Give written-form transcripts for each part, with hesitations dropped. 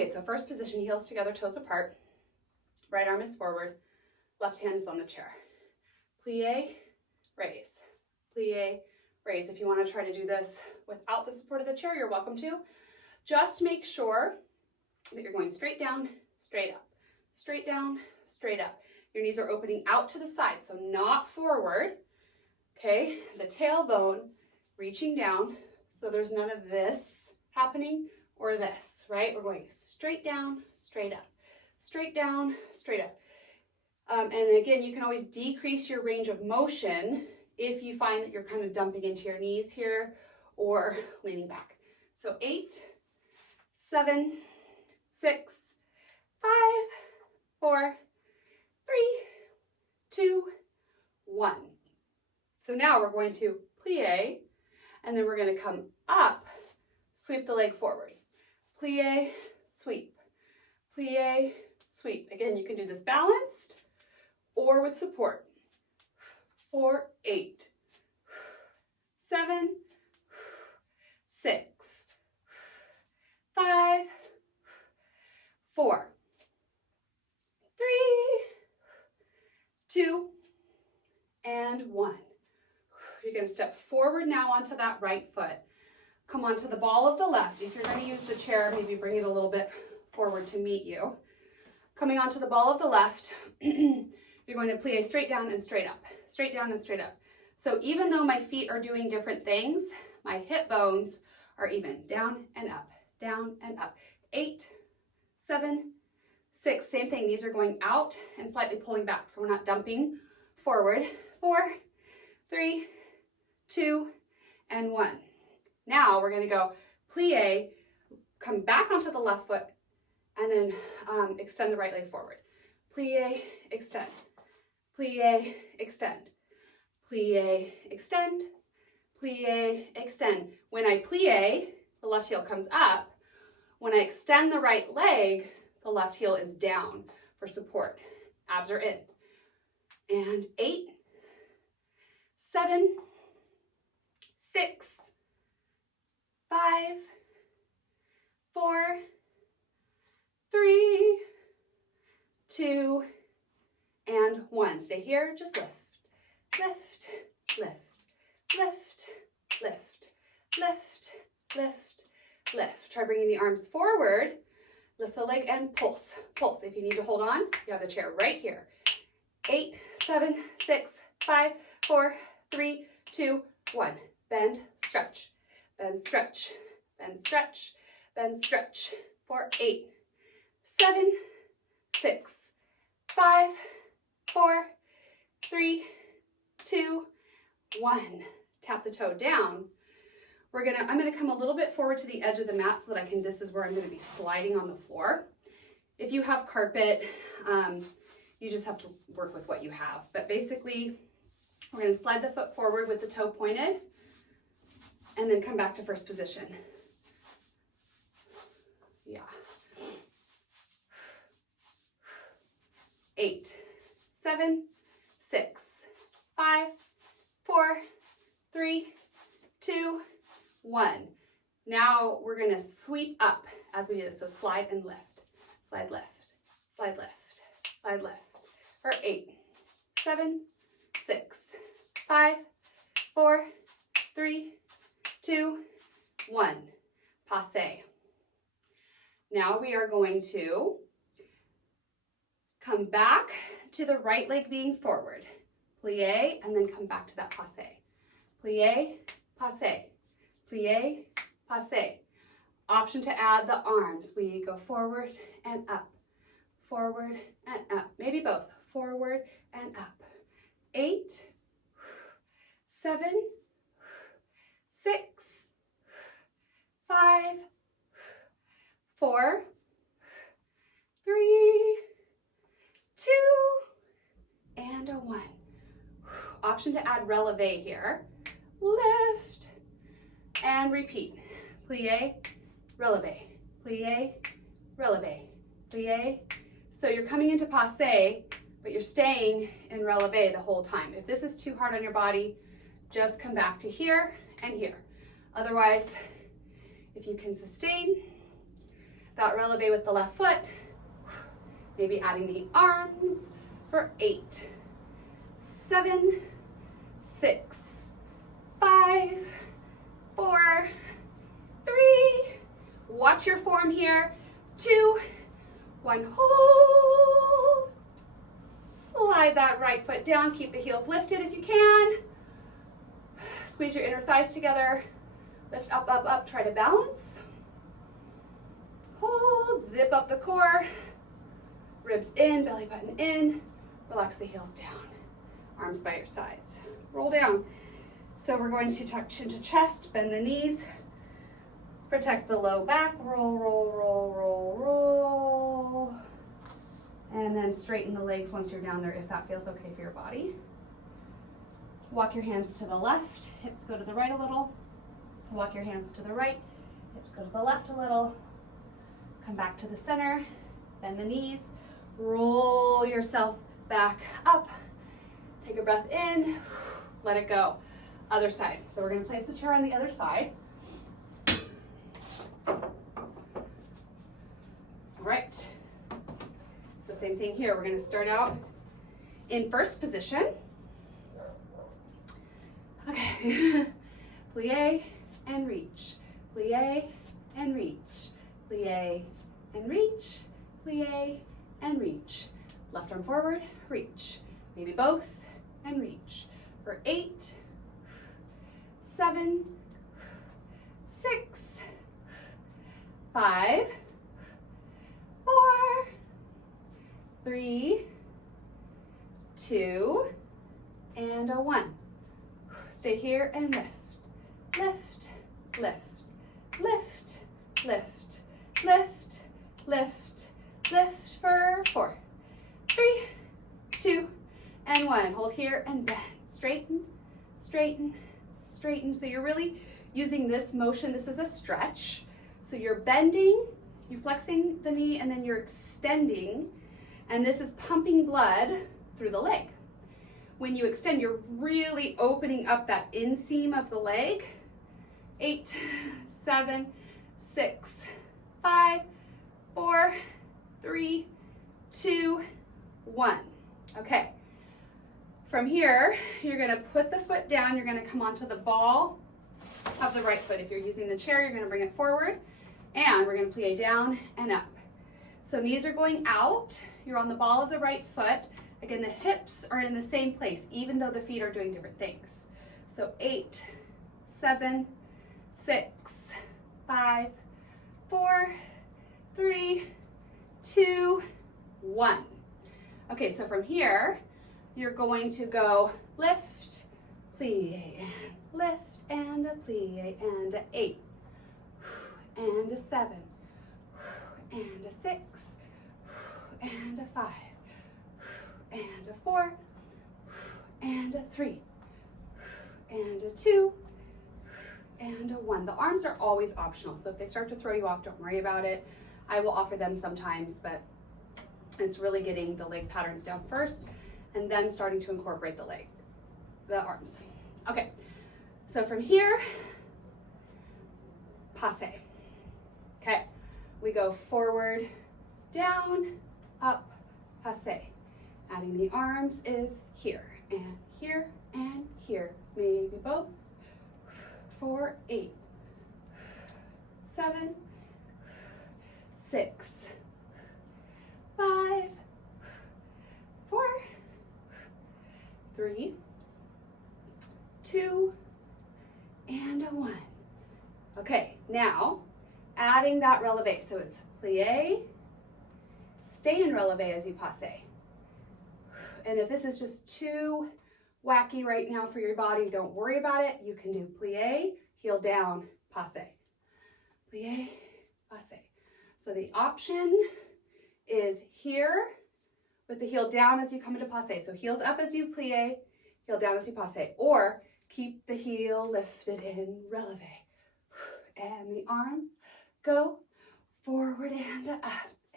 Okay, so first position, heels together, toes apart. Right arm is forward, left hand is on the chair. Plie, raise, plie, raise. If you want to try to do this without the support of the chair, you're welcome to. Just make sure that you're going straight down, straight up, straight down, straight up. Your knees are opening out to the side, so not forward. Okay, the tailbone reaching down, so there's none of this happening or this, right? We're going straight down, straight up, straight down, straight up. And again, you can always decrease your range of motion if you find that you're kind of dumping into your knees here or leaning back. So 8, 7, 6, 5, 4, 3, 2, 1. So now we're going to plie, and then we're going to come up, sweep the leg forward. Plie, sweep, plie, sweep. Again, you can do this balanced or with support. 4, 8, 7, 6, 5, 4, 3, 2, and 1. You're going to step forward now onto that right foot. Come onto the ball of the left. If you're going to use the chair, maybe bring it a little bit forward to meet you. Coming onto the ball of the left, you're going to plie straight down and straight up, straight down and straight up. So even though my feet are doing different things, my hip bones are even. Down and up, down and up. 8, 7, 6, same thing. These are going out and slightly pulling back, so we're not dumping forward. 4, 3, 2, and 1. Now we're going to go plie, come back onto the left foot, and then extend the right leg forward. Plie, extend, plie, extend, plie, extend, plie, extend. When I plie, the left heel comes up. When I extend the right leg, the left heel is down for support. Abs are in. And 8, 7, 6, 5, 4, 3, 2, and 1. Stay here, just lift, lift, lift, lift, lift, lift, lift, lift. Try bringing the arms forward, lift the leg and pulse, pulse. If you need to hold on, you have the chair right here. 8, 7, 6, 5, 4, 3, 2, 1. Bend, stretch, bend, stretch, bend, stretch, bend, stretch. 4, 8, 7, 6, 5, 4, 3, 2, 1. Tap the toe down. I'm gonna come a little bit forward to the edge of the mat so that this is where I'm gonna be sliding on the floor. If you have carpet, you just have to work with what you have. But basically, we're gonna slide the foot forward with the toe pointed and then come back to first position. Yeah. 8, 7, 6, 5, 4, 3, 2, 1. Now we're gonna sweep up as we do this. So slide and lift, slide, lift, slide, lift, slide, lift. For 8, 7, 6, 5, 4, 3, 2, 1. Passe. Now we are going to come back to the right leg being forward. Plie, and then come back to that passe. Plie, passe. Plie, passe. Option to add the arms. We go forward and up. Forward and up. Maybe both. Forward and up. 8, 7, 6, 5, 4, 3, 2, and a 1. Option to add releve here. Lift and repeat. Plie, releve, plie, releve, plie. So you're coming into passe, but you're staying in releve the whole time. If this is too hard on your body, just come back to here and here. Otherwise, if you can sustain that releve with the left foot. Maybe adding the arms for 8, 7, 6, 5, 4, 3. Watch your form here. 2, 1, hold. Slide that right foot down. Keep the heels lifted if you can. Squeeze your inner thighs together. Lift up, up, up. Try to balance. Hold. Zip up the core. Ribs in, belly button in. Relax the heels down. Arms by your sides. Roll down. So we're going to tuck chin to chest, bend the knees. Protect the low back. Roll, roll, roll, roll, roll. And then straighten the legs once you're down there if that feels okay for your body. Walk your hands to the left. Hips go to the right a little. Walk your hands to the right. Hips go to the left a little. Come back to the center. Bend the knees. Roll yourself back up. Take a breath in. Let it go. Other side. So we're going to place the chair on the other side. All right. So same thing here. We're going to start out in first position. Okay. Plie and reach. Plie and reach. Plie and reach. Plie and reach. Left arm forward, reach. Maybe both and reach. For 8, 7, 6, 5, 4, 3, 2, and a 1. Stay here and lift, lift, lift, lift, lift, lift, lift, lift for 4, 3, 2, and 1. Hold here and bend. Straighten, straighten, straighten. So you're really using this motion. This is a stretch. So you're bending, you're flexing the knee, and then you're extending. And this is pumping blood through the leg. When you extend, you're really opening up that inseam of the leg. 8, 7, 6, 5, 4, 3, 2, 1. Okay. From here, you're going to put the foot down. You're going to come onto the ball of the right foot. If you're using the chair, you're going to bring it forward. And we're going to plie down and up. So knees are going out. You're on the ball of the right foot. Again, the hips are in the same place, even though the feet are doing different things. So 8, 7, 6, 5, 4, 3, 2, 1. Okay, so from here, you're going to go lift, plie, and lift, and a plie, and a 8, and a 7, and a 6, and a 5, and a 4, and a 3, and a 2, and a 1. The arms are always optional, so if they start to throw you off, don't worry about it. I will offer them sometimes, but it's really getting the leg patterns down first and then starting to incorporate the arms. Okay, so from here, passe. Okay, we go forward, down, up, passe. Adding the arms is here, and here, and here. Maybe both. 4, 8, 7, 6, 5, 4, 3, 2, and a 1. Okay, now adding that releve. So it's plie, stay in releve as you passe. And if this is just too wacky right now for your body, don't worry about it. You can do plie, heel down, passe. Plie, passe. So the option is here with the heel down as you come into passe. So heels up as you plie, heel down as you passe. Or keep the heel lifted in releve. And the arm, go forward and up,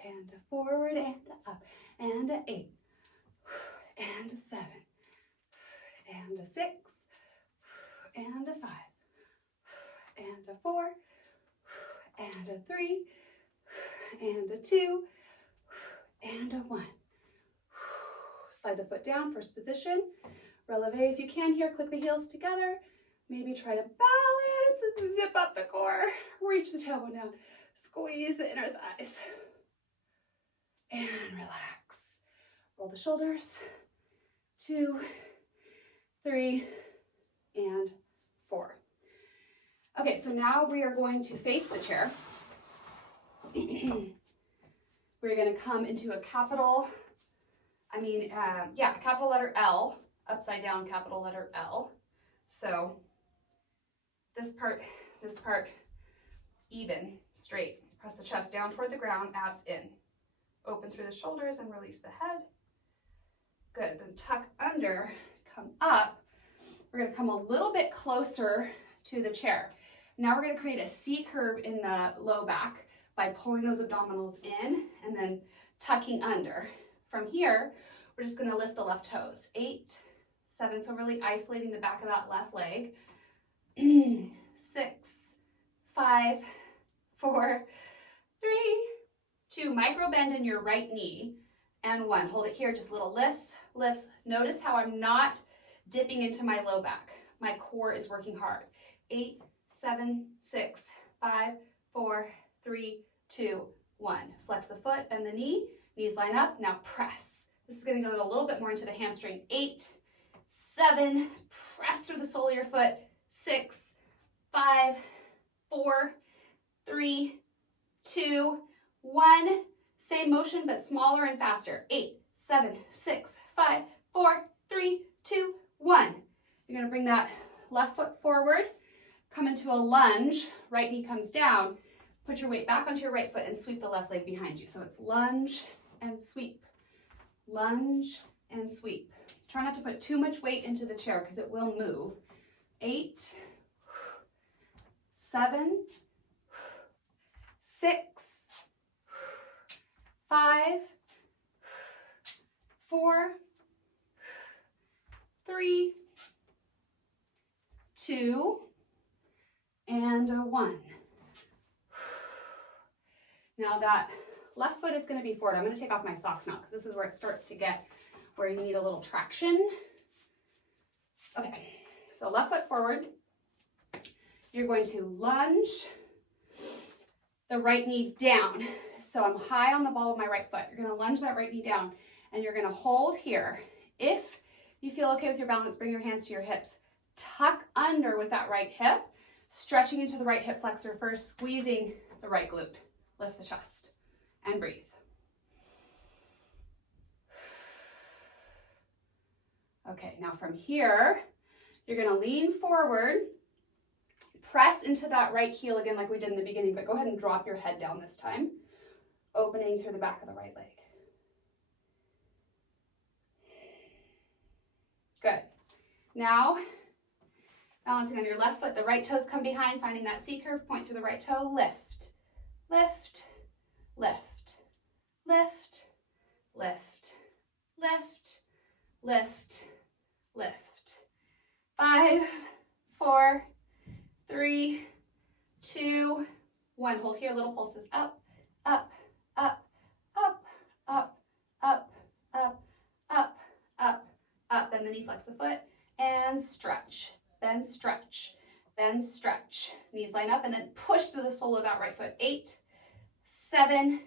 and forward and up, and a 8, and a 7, and a 6, and a 5, and a 4, and a 3, and a 2, and a 1. Slide the foot down, first position. Releve if you can here, click the heels together. Maybe try to balance and zip up the core. Reach the tailbone down. Squeeze the inner thighs. And relax. Roll the shoulders. 2, 3, and 4. Okay, so now we are going to face the chair. We're going to come into a capital letter L, upside down capital letter L. So this part, even, straight. Press the chest down toward the ground, abs in. Open through the shoulders and release the head. Good, then tuck under, come up. We're gonna come a little bit closer to the chair. Now we're gonna create a C curve in the low back by pulling those abdominals in and then tucking under. From here, we're just gonna lift the left toes. 8, 7, so really isolating the back of that left leg. 6, 5, 4, 3, 2, micro bend in your right knee, and 1. Hold it here, just little lifts, lifts. Notice how I'm not dipping into my low back. My core is working hard. 8, 7, 6, 5, 4, 3, 2, 1. Flex the foot, bend the knee, knees line up, now press. This is gonna go a little bit more into the hamstring. 8, 7, press through the sole of your foot. 6, 5, 4, 3, 2, 1. Same motion, but smaller and faster. 8, 7, 6, 5, 4, 3, 2, 1. You're gonna bring that left foot forward, come into a lunge, right knee comes down, put your weight back onto your right foot and sweep the left leg behind you. So it's lunge and sweep, lunge and sweep. Try not to put too much weight into the chair because it will move. 8, 7, 6, 5, 4, 3, 2, and a 1. Now that left foot is going to be forward. I'm going to take off my socks now because this is where it starts to get where you need a little traction. Okay, so left foot forward. You're going to lunge the right knee down. So I'm high on the ball of my right foot. You're going to lunge that right knee down and you're going to hold here. If you feel okay with your balance, bring your hands to your hips. Tuck under with that right hip, stretching into the right hip flexor first, squeezing the right glute. Lift the chest and breathe. Okay, now from here, you're going to lean forward, press into that right heel again like we did in the beginning, but go ahead and drop your head down this time, opening through the back of the right leg. Good. Now, balancing on your left foot, the right toes come behind, finding that C curve, point through the right toe, lift, lift, lift, lift, lift, lift, lift, lift. 5, 4, 3, 2, 1. Hold here, little pulses up, up, up, up, up, up, up, up, up, up. Bend the knee, flex the foot, and stretch. Then stretch, then stretch. Knees line up and then push through the sole of that right foot. 8, 7,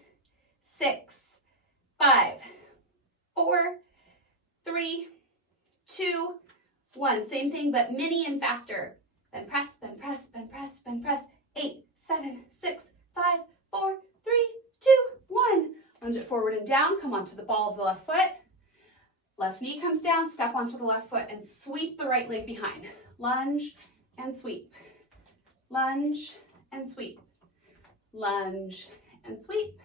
6, 5, 4, 3, 2, 1. Same thing, but mini and faster. Bend press, bend press, bend press, bend press. 8, 7, 6, 5, 4, 3, 2, 1. Lunge it forward and down. Come onto the ball of the left foot. Left knee comes down, step onto the left foot and sweep the right leg behind. Lunge and sweep. Lunge and sweep. Lunge and sweep.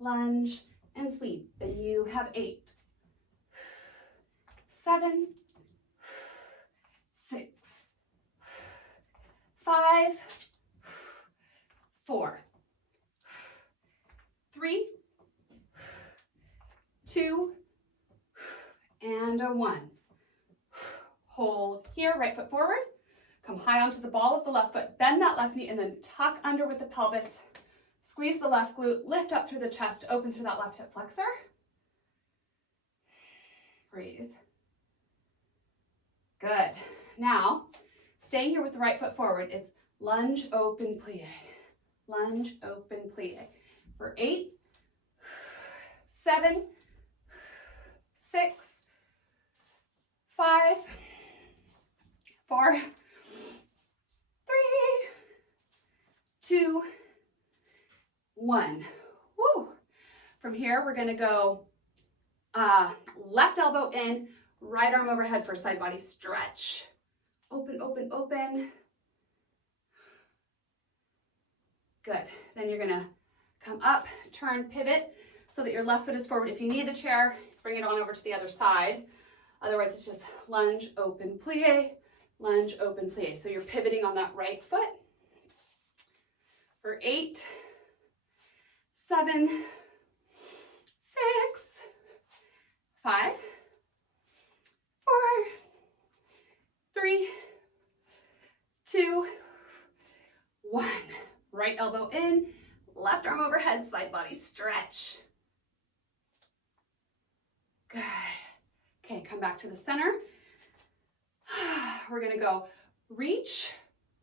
Lunge and sweep. And you have 8, 7, 6, 5, 4, 3, 2, and a 1. Hold here, right foot forward. Come high onto the ball of the left foot. Bend that left knee and then tuck under with the pelvis. Squeeze the left glute, lift up through the chest, open through that left hip flexor. Breathe. Good. Now, staying here with the right foot forward, it's lunge, open, plie. Lunge, open, plie. For 8, 7, 6, 5, 4, 3, 2, 1. Woo. From here, we're going to go left elbow in, right arm overhead for side body stretch. Open, open, open. Good. Then you're going to come up, turn, pivot so that your left foot is forward. If you need the chair, bring it on over to the other side. Otherwise, it's just lunge, open, plie, lunge, open, plie. So you're pivoting on that right foot. For 8, 7, 6, 5, 4, 3, 2, 1. Right elbow in, left arm overhead, side body stretch. Good. Okay, come back to the center. We're gonna go reach,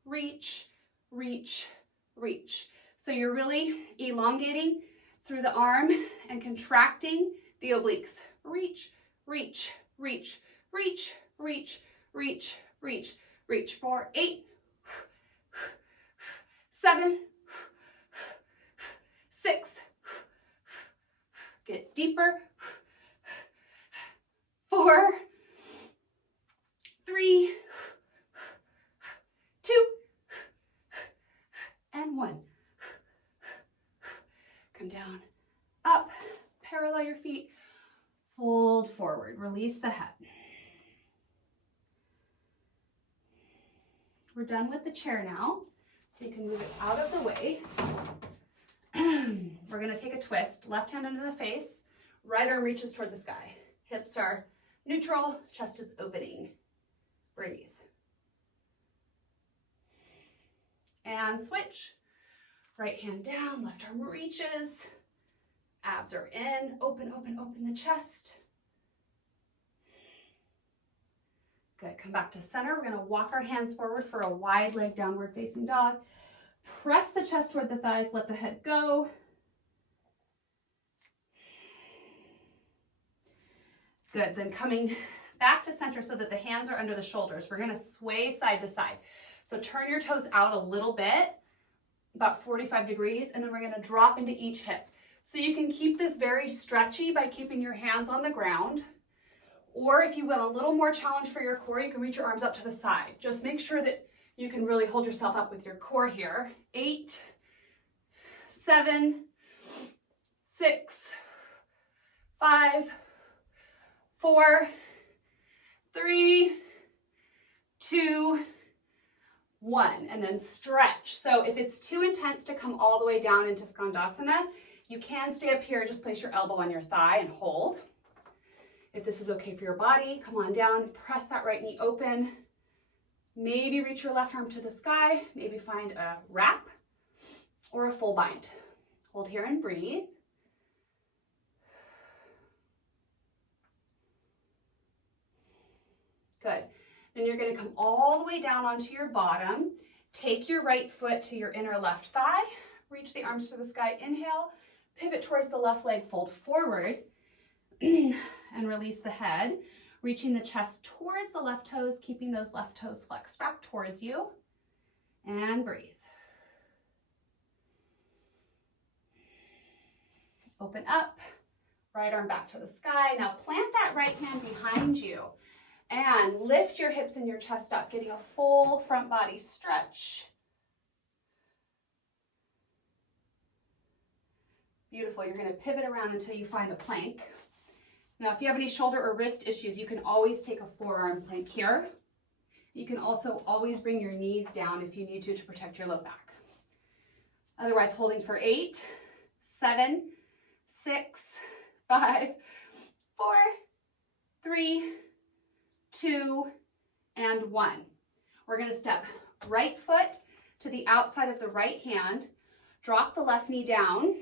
reach, reach, reach. So you're really elongating through the arm and contracting the obliques. Reach, reach, reach, reach, reach, reach, reach, reach. For 8, 7, 6, get deeper. 4, 3, 2, and 1. Come down, up, parallel your feet, fold forward, release the head. We're done with the chair now, so you can move it out of the way. We're gonna take a twist, left hand under the face, right arm reaches toward the sky. Hips are neutral, chest is opening. Breathe. And switch. Right hand down, left arm reaches. Abs are in, open, open, open the chest. Good, come back to center. We're gonna walk our hands forward for a wide leg downward facing dog. Press the chest toward the thighs, let the head go. Good, then coming back to center so that the hands are under the shoulders. We're gonna sway side to side. So turn your toes out a little bit, about 45 degrees, and then we're gonna drop into each hip. So you can keep this very stretchy by keeping your hands on the ground, or if you want a little more challenge for your core, you can reach your arms up to the side. Just make sure that you can really hold yourself up with your core here. 8, 7, 6, 5, 4, 3, 2, 1, and then stretch. So if it's too intense to come all the way down into Skandasana, you can stay up here, just place your elbow on your thigh and hold. If this is okay for your body, come on down, press that right knee open. Maybe reach your left arm to the sky, maybe find a wrap or a full bind. Hold here and breathe. Good. Then you're going to come all the way down onto your bottom. Take your right foot to your inner left thigh. Reach the arms to the sky. Inhale. Pivot towards the left leg. Fold forward. And release the head. Reaching the chest towards the left toes. Keeping those left toes flexed back towards you. And breathe. Open up. Right arm back to the sky. Now plant that right hand behind you. And lift your hips and your chest up, getting a full front body stretch. Beautiful. You're going to pivot around until you find a plank. Now, if you have any shoulder or wrist issues, you can always take a forearm plank here. You can also always bring your knees down if you need to protect your low back. Otherwise, holding for 8, 7, 6, 5, 4, 3, 2, and 1. We're going to step right foot to the outside of the right hand, Drop the left knee down.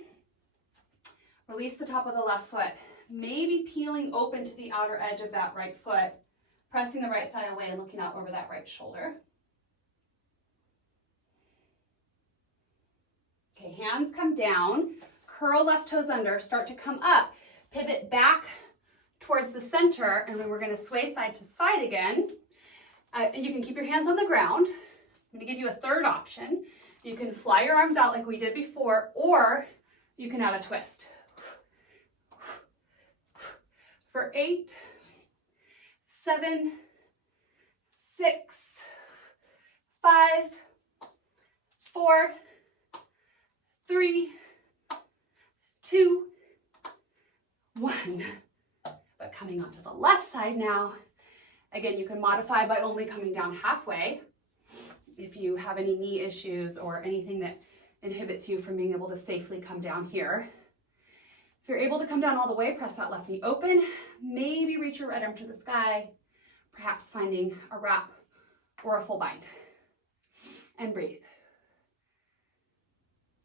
Release the top of the left foot. Maybe peeling open to the outer edge of that right foot. Pressing the right thigh away and looking out over that right shoulder. Okay, hands come down. Curl left toes under. Start to come up. Pivot back towards the center. And then we're going to sway side to side again. You can keep your hands on the ground. I'm going to give you a third option. You can fly your arms out like we did before, or you can add a twist. For 8, 7, 6, 5, 4, 3, 2, 1. But coming onto the left side now. Again, you can modify by only coming down halfway. If you have any knee issues or anything that inhibits you from being able to safely come down here. If you're able to come down all the way, press that left knee open. Maybe reach your right arm to the sky, perhaps finding a wrap or a full bind. And breathe.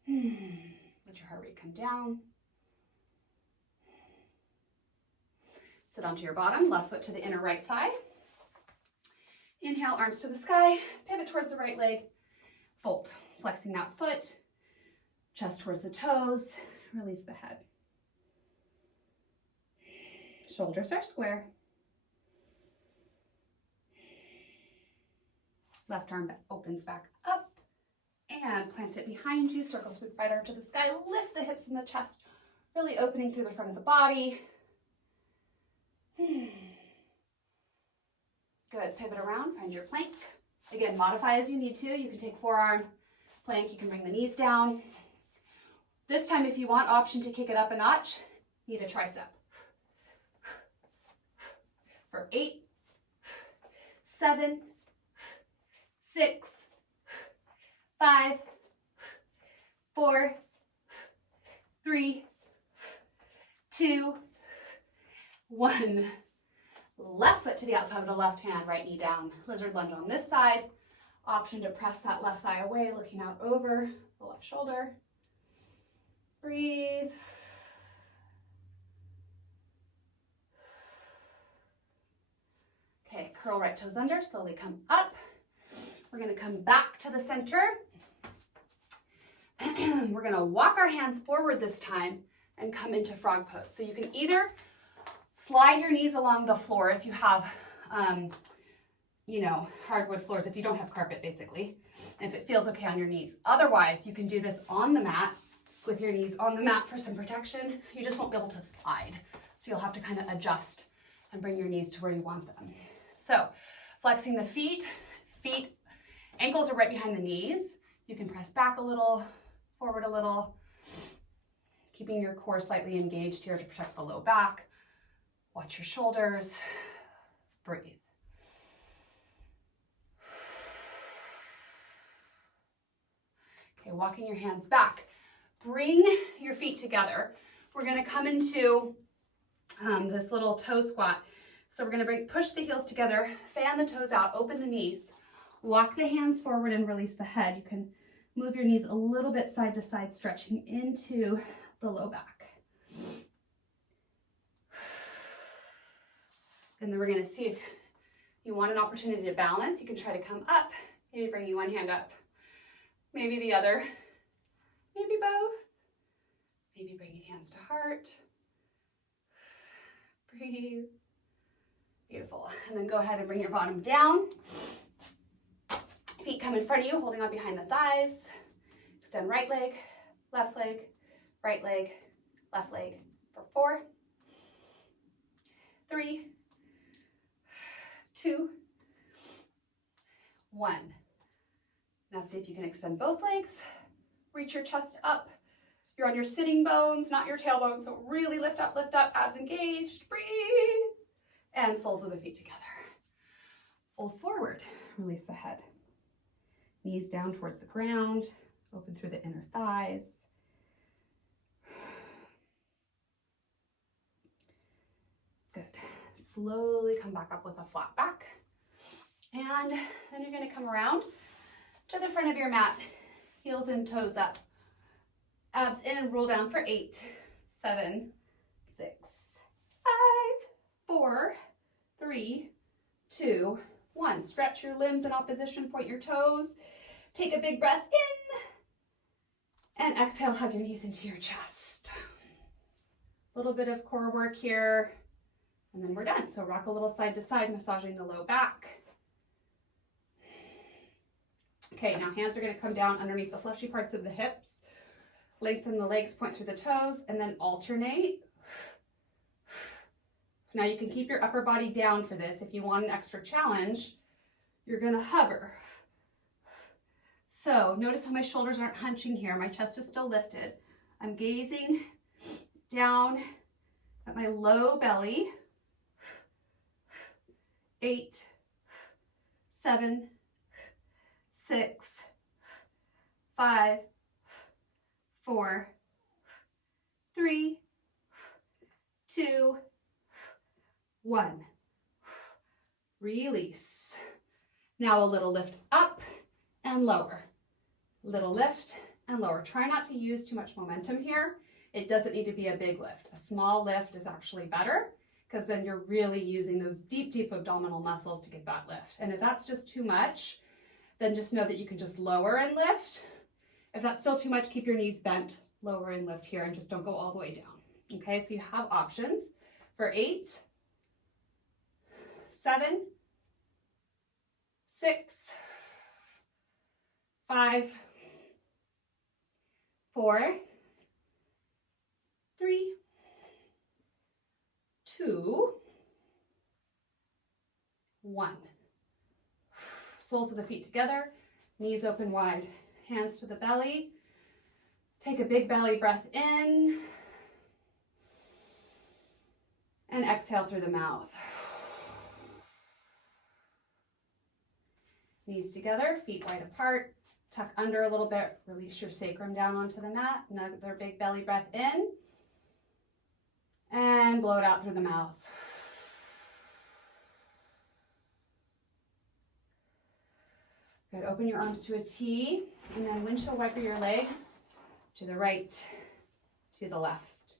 Let your heart rate come down. Sit onto your bottom, left foot to the inner right thigh. Inhale, arms to the sky, pivot towards the right leg, fold, flexing that foot, chest towards the toes, release the head. Shoulders are square. Left arm opens back up and plant it behind you. Circle sweep right arm to the sky. Lift the hips and the chest, really opening through the front of the body. Good. Pivot around, find your plank. Again, modify as you need to. You can take forearm plank. You can bring the knees down. This time, if you want option to kick it up a notch, need a tricep. For 8, 7, 6, 5, 4, 3, 2, 1. Left foot to the outside of the left hand, right knee down. Lizard lunge on this side. Option to press that left thigh away, looking out over the left shoulder. Breathe. Okay, curl right toes under, slowly come up. We're going to come back to the center. We're going to walk our hands forward this time and come into frog pose. So you can either slide your knees along the floor if you have, hardwood floors, if you don't have carpet, basically, if it feels okay on your knees. Otherwise, you can do this on the mat with your knees on the mat for some protection. You just won't be able to slide. So you'll have to kind of adjust and bring your knees to where you want them. So flexing the feet, ankles are right behind the knees. You can press back a little, forward a little, keeping your core slightly engaged here to protect the low back. Watch your shoulders, breathe. Okay, walking your hands back. Bring your feet together. We're gonna come into this little toe squat. So we're gonna push the heels together, fan the toes out, open the knees, walk the hands forward and release the head. You can move your knees a little bit side to side, stretching into the low back. And then we're gonna see if you want an opportunity to balance. You can try to come up, maybe bringing one hand up, maybe the other, maybe both. Maybe bringing hands to heart. Breathe. Beautiful. And then go ahead and bring your bottom down. Feet come in front of you, holding on behind the thighs. Extend right leg, left leg, right leg, left leg for 4, 3, 2, 1. Now see if you can extend both legs. Reach your chest up. You're on your sitting bones, not your tailbone, so really lift up, abs engaged, breathe. And soles of the feet together. Fold forward, release the head. Knees down towards the ground, open through the inner thighs. Good. Slowly come back up with a flat back. And then you're gonna come around to the front of your mat, heels and toes up. Abs in, roll down for 8, 7, 6, 5, 4, 3, 2, 1. Stretch your limbs in opposition, point your toes. Take a big breath in. And exhale, hug your knees into your chest. A little bit of core work here. And then we're done. So rock a little side to side, massaging the low back. Okay, now hands are going to come down underneath the fleshy parts of the hips. Lengthen the legs, point through the toes, and then alternate. Now you can keep your upper body down for this. If you want an extra challenge, you're going to hover. So notice how my shoulders aren't hunching here. My chest is still lifted. I'm gazing down at my low belly. 8, 7, 6, 5, 4, 3, 2, 1. Release. Now a little lift up and lower. Little lift and lower. Try not to use too much momentum here. It doesn't need to be a big lift. A small lift is actually better because then you're really using those deep, deep abdominal muscles to get that lift. And if that's just too much, then just know that you can just lower and lift. If that's still too much, keep your knees bent, lower and lift here, and just don't go all the way down. Okay, so you have options for 8, 7, 6, 5, 4, 3, 2, 1. Soles of the feet together, knees open wide, hands to the belly. Take a big belly breath in and exhale through the mouth. Knees together, feet wide apart, tuck under a little bit, release your sacrum down onto the mat. Another big belly breath in and blow it out through the mouth. Good, open your arms to a T and then windshield wiper your legs to the right, to the left,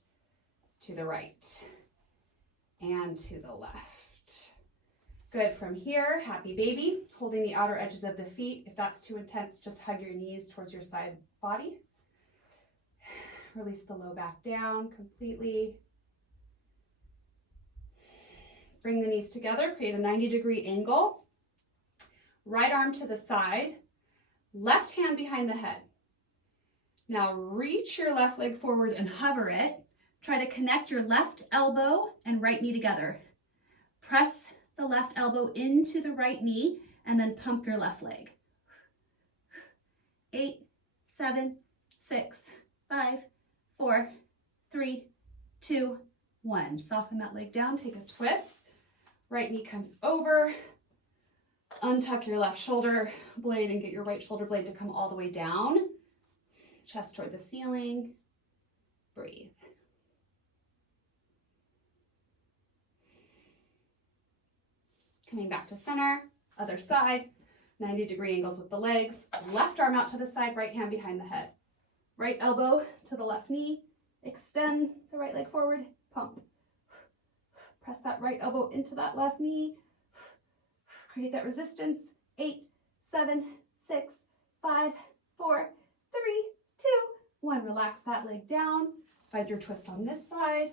to the right, and to the left. Good, from here, happy baby, holding the outer edges of the feet. If that's too intense, just hug your knees towards your side body. Release the low back down completely. Bring the knees together, create a 90-degree angle. Right arm to the side, left hand behind the head. Now reach your left leg forward and hover it. Try to connect your left elbow and right knee together. Press the left elbow into the right knee and then pump your left leg. 8, 7, 6, 5, 4, 3, 2, 1. Soften that leg down, take a twist. Right knee comes over. Untuck your left shoulder blade and get your right shoulder blade to come all the way down. Chest toward the ceiling. Breathe. Coming back to center, other side, 90-degree angles with the legs. Left arm out to the side, right hand behind the head. Right elbow to the left knee. Extend the right leg forward, pump. Press that right elbow into that left knee. Create that resistance. 8, 7, 6, 5, 4, 3, 2, 1. Relax that leg down. Find your twist on this side.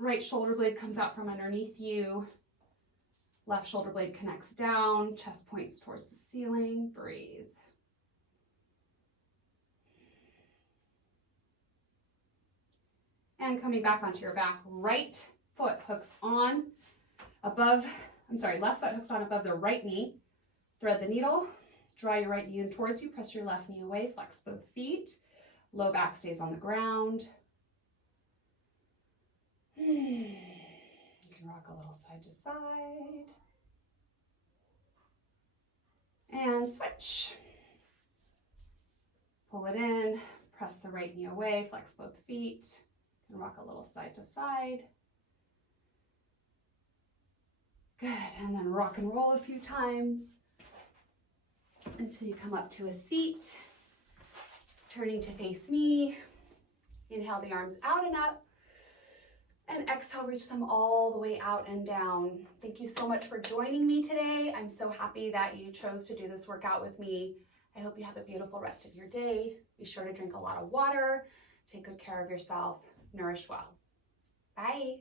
Right shoulder blade comes out from underneath you. Left shoulder blade connects down. Chest points towards the ceiling. Breathe. And coming back onto your back, right foot hooks on above. Left foot hooks on above the right knee. Thread the needle, draw your right knee in towards you, press your left knee away, flex both feet. Low back stays on the ground. You can rock a little side to side. And switch. Pull it in, press the right knee away, flex both feet, and rock a little side to side. Good, and then rock and roll a few times until you come up to a seat. Turning to face me. Inhale the arms out and up. And exhale, reach them all the way out and down. Thank you so much for joining me today. I'm so happy that you chose to do this workout with me. I hope you have a beautiful rest of your day. Be sure to drink a lot of water. Take good care of yourself. Nourish well. Bye.